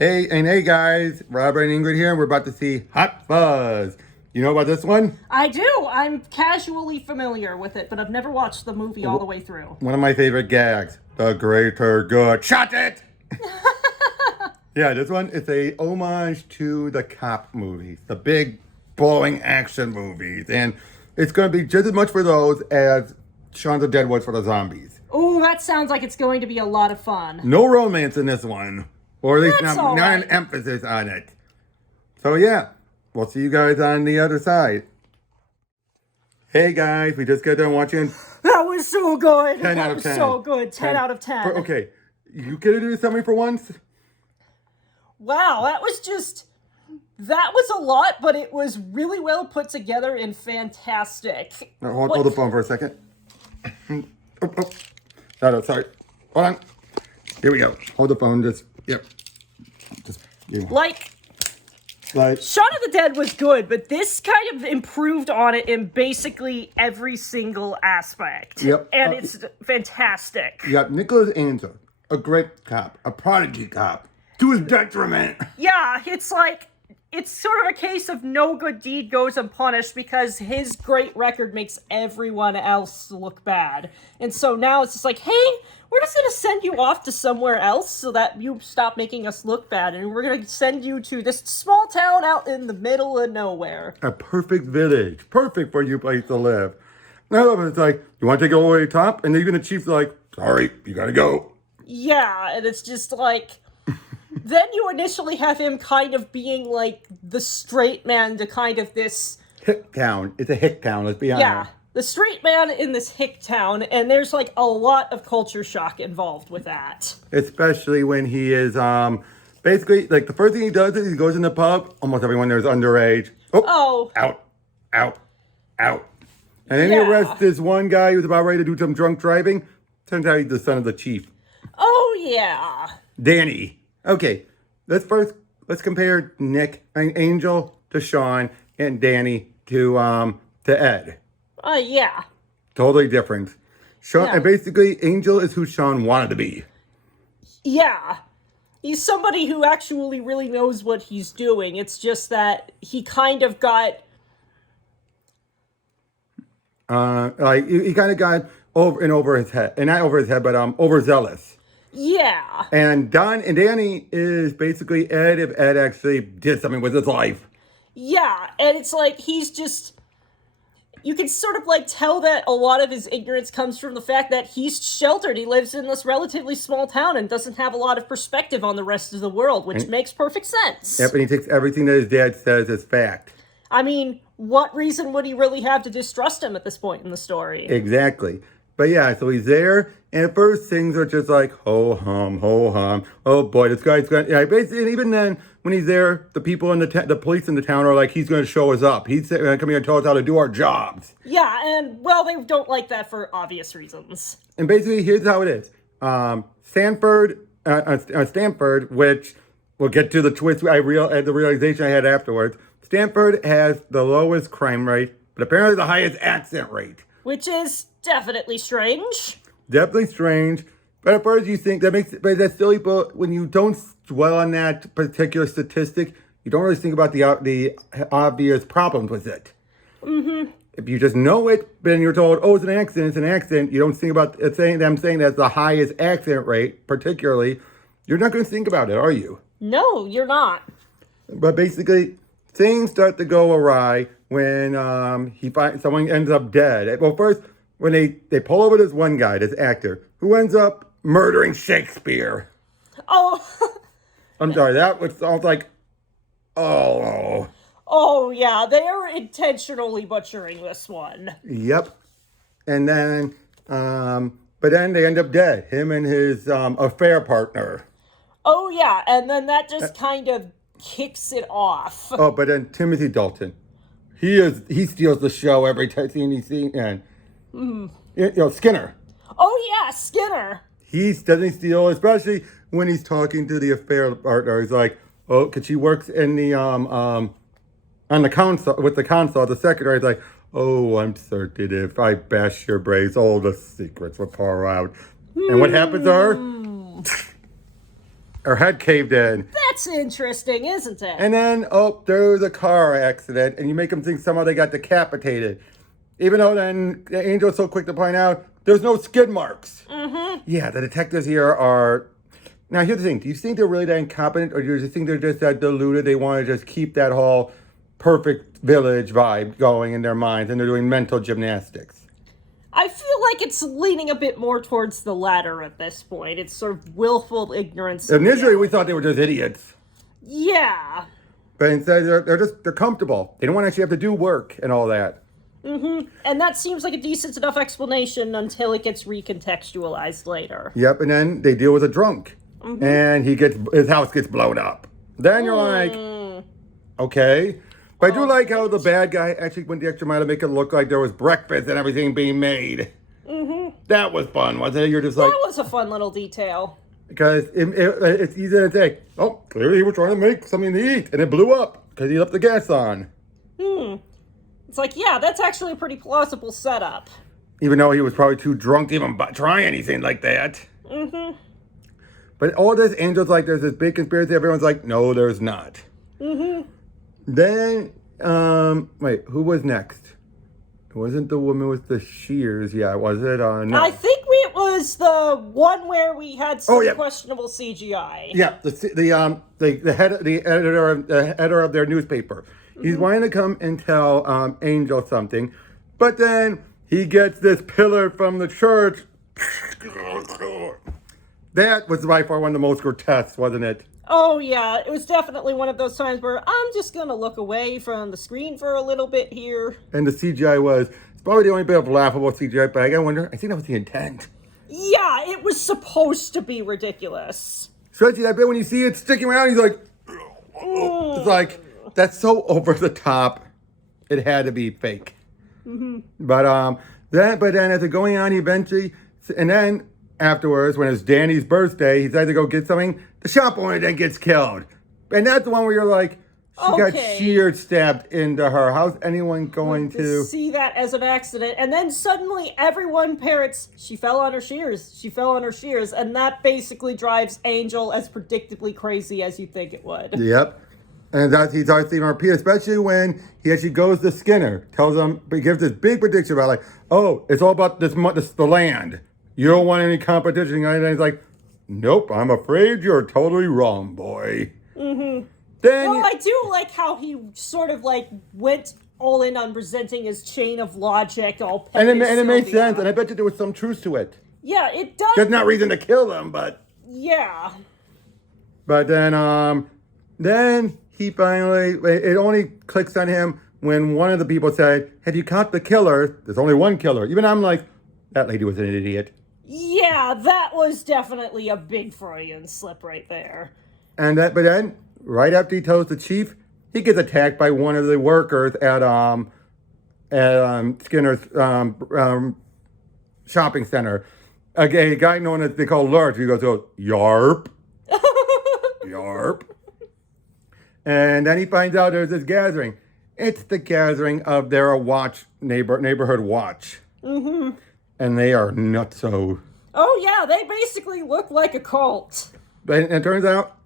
Hey guys, Robert and Ingrid here, and we're about to see Hot Fuzz. You know about this one? I do. I'm casually familiar with it, but I've never watched the movie all the way through. One of my favorite gags. The greater good. Shut it! Yeah, this one is a homage to the cop movies, the big blowing action movies, and it's going to be just as much for those as Shaun of the Dead was for the zombies. Oh, that sounds like it's going to be a lot of fun. No romance in this one, or at least That's not all right. an emphasis on it. So yeah, we'll see you guys on the other side. Hey guys, we just got done watching. That was so good. 10 out of 10. So good. 10 out of 10. Okay, you gonna do something for once? Wow, that was a lot, but it was really well put together and fantastic. No, hold the phone for a second. No, sorry. Hold on. Here we go. Hold the phone. Yep. Like, Shaun of the Dead was good, but this kind of improved on it in basically every single aspect. Yep. And it's fantastic. You got Nicholas Angel, a great cop, a prodigy cop, to his detriment. Yeah, it's like, it's sort of a case of no good deed goes unpunished because his great record makes everyone else look bad. And so now it's just like, hey, we're just going to send you off to somewhere else so that you stop making us look bad. And we're going to send you to this small town out in the middle of nowhere. A perfect village. Perfect for your place to live. Now it's like, you want to take it all the way to the top? And even the chief's like, sorry, you got to go. Yeah, and it's just like... Then you initially have him kind of being like the straight man to kind of this... Hick town. It's a hick town, let's be honest. Yeah, the straight man in this hick town, and there's like a lot of culture shock involved with that. Especially when he is, basically, like the first thing he does is he goes in the pub. Almost everyone there is underage. Oh. Out. And then he arrests this one guy who's about ready to do some drunk driving. Turns out he's the son of the chief. Oh, yeah. Danny. Okay, let's compare Angel to Shaun and Danny to Ed. Yeah. Totally different. Shaun, Yeah. and basically, Angel is who Shaun wanted to be. Yeah. He's somebody who actually really knows what he's doing. It's just that he kind of got... he kind of got over his head, and not over his head, but overzealous. Yeah. And Danny is basically Ed if Ed actually did something with his life. Yeah, and it's like he's just... You can sort of like tell that a lot of his ignorance comes from the fact that he's sheltered. He lives in this relatively small town and doesn't have a lot of perspective on the rest of the world, which makes perfect sense. Yep, and he takes everything that his dad says as fact. I mean, what reason would he really have to distrust him at this point in the story? Exactly. But yeah, so he's there, and at first things are just like, ho-hum. Oh boy, this guy's going to... Yeah, basically, and even then, when he's there, the people in the police in the town are like, he's going to show us up. He's going to come here and tell us how to do our jobs. Yeah, and, well, they don't like that for obvious reasons. And basically, here's how it is. Stanford, which we'll get to the twist, the realization I had afterwards. Stanford has the lowest crime rate, but apparently the highest accident rate. Which is definitely strange. Definitely strange. But at first you think but that's silly, but when you don't dwell on that particular statistic, you don't really think about the obvious problems with it. Mm-hmm. If you just know it, then you're told, oh, it's an accident, you don't think about it saying that's the highest accident rate, particularly, you're not going to think about it, are you? No, you're not. But basically, things start to go awry when someone ends up dead. Well, first, when they pull over this one guy, this actor, who ends up murdering Shakespeare. Oh. I'm sorry, that was sounds like, oh. Oh, yeah, they are intentionally butchering this one. Yep. And then, but then they end up dead. Him and his affair partner. Oh, yeah, and then that just kind of kicks it off. Oh, but then Timothy Dalton. He steals the show every time he's seen. And, Skinner. Oh, yeah, Skinner. Doesn't steal, especially when he's talking to the affair partner. He's like, oh, because she works in the, on the console, with the console, the secretary. He's like, oh, I'm certain if I bash your brains, all the secrets will pour out. And what happens to her? Her head caved in. That's that's interesting, isn't it? And then, oh, there's a car accident, and you make them think somehow they got decapitated. Even though then the Angel's so quick to point out, there's no skid marks. Mm-hmm. Yeah, the detectives here are... Now, here's the thing. Do you think they're really that incompetent, or do you think they're just that deluded? They want to just keep that whole perfect village vibe going in their minds, and they're doing mental gymnastics? I feel like it's leaning a bit more towards the latter at this point. It's sort of willful ignorance. Initially, we thought they were just idiots. Yeah. But instead, they're comfortable. They don't want to actually have to do work and all that. Mm-hmm. And that seems like a decent enough explanation until it gets recontextualized later. Yep, and then they deal with a drunk. Mm-hmm. And his house gets blown up. Then you're like, okay. But I do like how the bad guy actually went the extra mile to make it look like there was breakfast and everything being made. Mm-hmm. That was fun, wasn't it? You're just like... That was a fun little detail. Because it's easy to say, oh, clearly he was trying to make something to eat, and it blew up because he left the gas on. It's like, yeah, that's actually a pretty plausible setup. Even though he was probably too drunk to even try anything like that. Mm-hmm. But all this, Angel's like, there's this big conspiracy. Everyone's like, no, there's not. Mm-hmm. Then, wait, who was next? It wasn't the woman with the shears. Yeah, was it? No. I think it was the one where we had some questionable CGI. Yeah, the editor of their newspaper. Mm-hmm. He's wanting to come and tell Angel something, but then he gets this pillar from the church. That was by far one of the most grotesque, wasn't it? Oh, yeah. It was definitely one of those times where I'm just going to look away from the screen for a little bit here. And the CGI it's probably the only bit of laughable CGI, but I gotta wonder, I think that was the intent. Yeah, it was supposed to be ridiculous. Especially that bit when you see it sticking around, he's like, it's like, that's so over the top. It had to be fake. Mm-hmm. But then as it going on, eventually, and then afterwards, when it's Danny's birthday, he decides to go get something. The shop owner then gets killed. And that's the one where you're like, she got sheared, stabbed into her. How's anyone going to see that as an accident? And then suddenly everyone parrots, she fell on her shears. She fell on her shears. And that basically drives Angel as predictably crazy as you think it would. Yep. And he starts seeing repeat, especially when he actually goes to Skinner, tells him, he gives this big prediction about like, oh, it's all about the land. You don't want any competition. And he's like, nope, I'm afraid you're totally wrong, boy. Mm-hmm. Well, I do like how he sort of like went all in on presenting his chain of logic, all and it made sense, and I bet you there was some truth to it. Yeah, it does. There's not reason to kill them, but yeah. But then he finally, it only clicks on him when one of the people said, "Have you caught the killer?" There's only one killer. Even I'm like, that lady was an idiot. Yeah, that was definitely a big Freudian slip right there. But then, right after he tells the chief, he gets attacked by one of the workers at Skinner's shopping center. A guy known as they call Lurch. He goes, yarp, yarp. And then he finds out there's this gathering. It's the gathering of their neighborhood watch. Mm-hmm. And they are nutso. Oh yeah, they basically look like a cult. And it turns out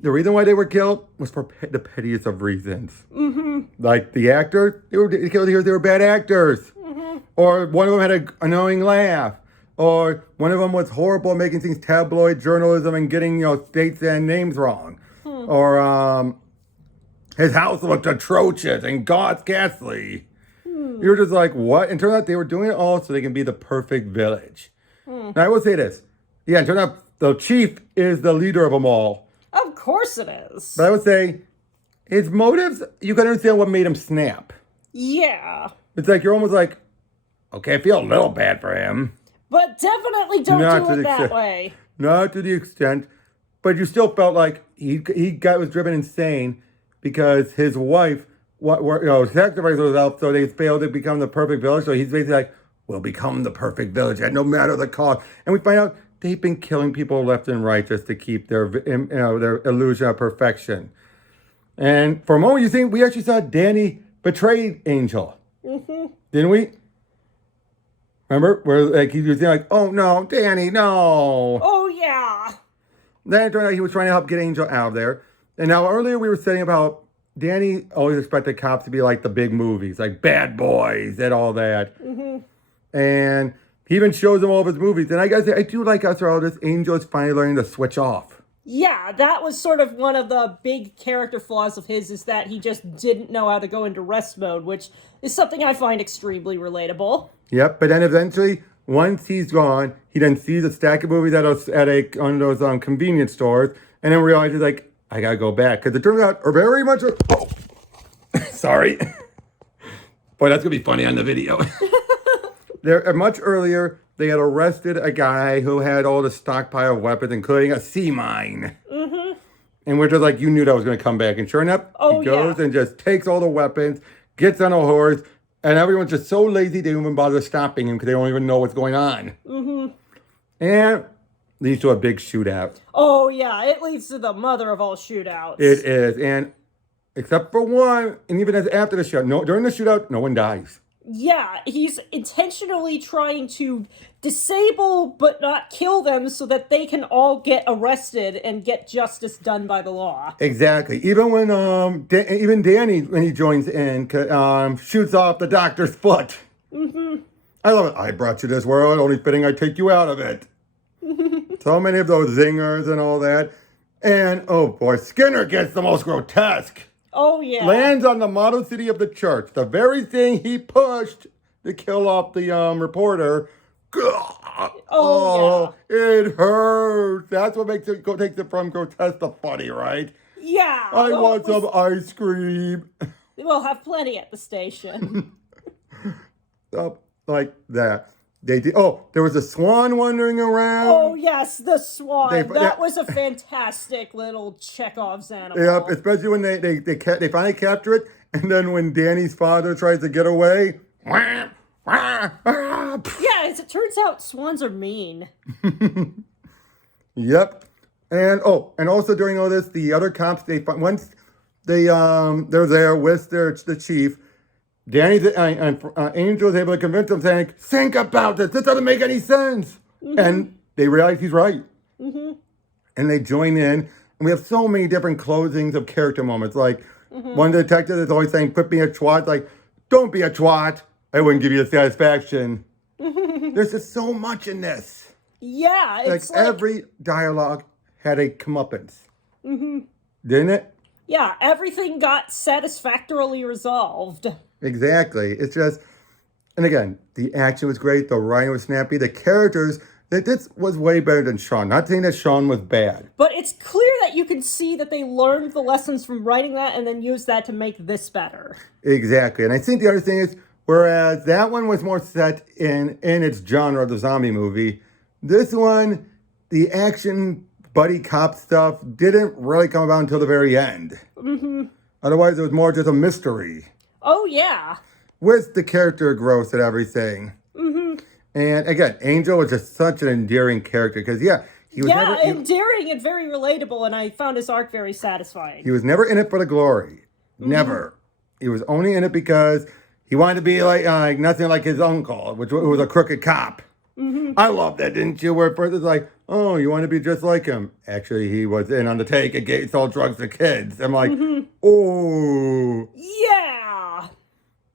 the reason why they were killed was for the pettiest of reasons. Mm-hmm. Like the actors, they were killed because they were bad actors. Mm-hmm. Or one of them had an annoying laugh. Or one of them was horrible at making things tabloid journalism and getting dates and names wrong. Or his house looked atrocious and ghastly. You're just like, what? And turns out they were doing it all so they can be the perfect village. Now, I will say this. Yeah, it turned out the chief is the leader of them all. Of course it is. But I would say his motives, you can understand what made him snap. Yeah. It's like, you're almost like, okay, I feel a little bad for him. But definitely don't do it that way. Not to the extent. But you still felt like he was driven insane because his wife sacrificed herself, so they failed to become the perfect village. So he's basically like, we'll become the perfect village, and no matter the cost. And we find out they've been killing people left and right just to keep their illusion of perfection. And for a moment, you think we actually saw Danny betray Angel, didn't we? Remember, where he was like, "Oh no, Danny, no!" Oh yeah. Then it turned out he was trying to help get Angel out of there. And now earlier we were saying about Danny always expected cops to be like the big movies, like Bad Boys and all that. And he even shows them all of his movies. And I guess I do like after all this, Angel is finally learning to switch off. Yeah, that was sort of one of the big character flaws of his, is that he just didn't know how to go into rest mode, which is something I find extremely relatable. Yep, but then eventually, once he's gone, he then sees a stack of movies at one of those convenience stores, and then realizes, like, I gotta go back. Because it turns out, or very much, oh, sorry. Boy, that's gonna be funny on the video. Much earlier, they had arrested a guy who had all the stockpile of weapons, including a sea mine. And we're just like, you knew that was going to come back. And sure enough, he goes and just takes all the weapons, gets on a horse, and everyone's just so lazy they don't even bother stopping him because they don't even know what's going on. And leads to a big shootout. Oh, yeah, it leads to the mother of all shootouts. It is. And except for one, and even as after the shootout, during the shootout, no one dies. Yeah, he's intentionally trying to disable but not kill them so that they can all get arrested and get justice done by the law. Exactly. Even when even Danny, when he joins in, shoots off the doctor's foot. I love it. I brought you this world, only fitting I take you out of it. So many of those zingers and all that. And, oh boy, Skinner gets the most grotesque. Oh, yeah. Lands on the model city of the church. The very thing he pushed to kill off the reporter. Oh, yeah. It hurts. That's what takes it from grotesque to funny, right? Yeah. I want some ice cream. We'll have plenty at the station. Like that. They did. Oh, there was a swan wandering around. Oh, yes, the swan. That was a fantastic little Chekhov's animal. Yep, especially when they finally capture it, and then when Danny's father tries to get away. Yeah, as it turns out, swans are mean. Yep. And also during all this, the other cops, once they're there with the chief, Angel's able to convince them, saying, think about this. This doesn't make any sense. And they realize he's right. And they join in. And we have so many different closings of character moments. Like, one detective is always saying, quit being a twat. Like, don't be a twat. I wouldn't give you the satisfaction. There's just so much in this. Yeah. It's like every dialogue had a comeuppance. Didn't it? Yeah, everything got satisfactorily resolved. Exactly. It's just, and again, the action was great. The writing was snappy. The characters, this was way better than Sean. Not saying that Sean was bad. But it's clear that you can see that they learned the lessons from writing that and then used that to make this better. Exactly. And I think the other thing is, whereas that one was more set in its genre of the zombie movie, this one, the action buddy cop stuff didn't really come about until the very end. Otherwise, it was more just a mystery. Oh, yeah. With the character growth and everything. And again, Angel was just such an endearing character because, he was endearing and very relatable, and I found his arc very satisfying. He was never in it for the glory. Never. He was only in it because he wanted to be like nothing like his uncle, which was a crooked cop. I loved that, didn't you? Where at first it's like, oh, you want to be just like him. Actually, he was in on the take and sold drugs to kids. I'm like, oh. Yeah.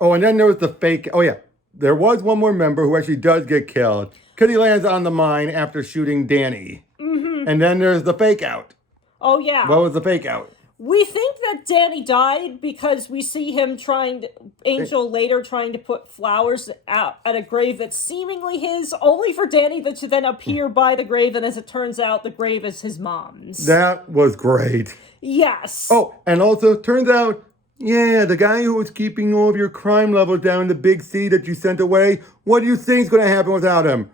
Oh, and then there was the fake. Oh, yeah. There was one more member who actually does get killed because he lands on the mine after shooting Danny. And then there's the fake out. Oh, yeah. What was the fake out? We think that Danny died because we see him Angel later trying to put flowers out at a grave that's seemingly his, only for Danny to then appear by the grave, and as it turns out, the grave is his mom's. That was great. Yes. Oh, and also, turns out, the guy who was keeping all of your crime levels down in the big C that you sent away, what do you think is going to happen without him?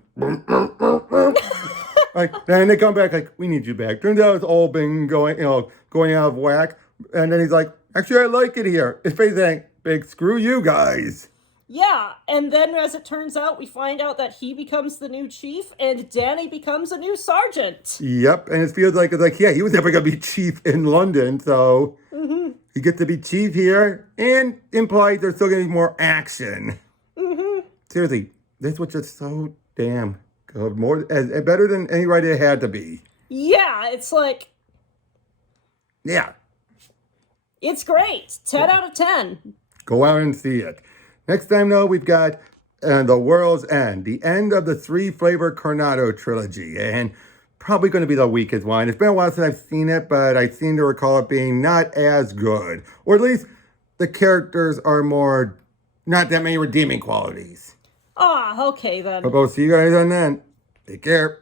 And they come back like, we need you back. Turns out it's all been going out of whack. And then he's like, actually, I like it here. It's basically saying, big screw you guys. Yeah, and then as it turns out, we find out that he becomes the new chief and Danny becomes a new sergeant. Yep, and it feels like, he was never going to be chief in London, so he gets to be chief here, and implies there's still going to be more action. Seriously, this was just so damn good. Better than any writer it had to be. Yeah, it's like... Yeah, It's great. 10 out of 10. Go out and see it. Next time, though, we've got The World's End, the end of the 3-flavor Cornetto Trilogy, and probably going to be the weakest one. It's been a while since I've seen it, but I seem to recall it being not as good. Or at least the characters are not that many redeeming qualities. Ah, okay then. But we'll see you guys on then. Take care.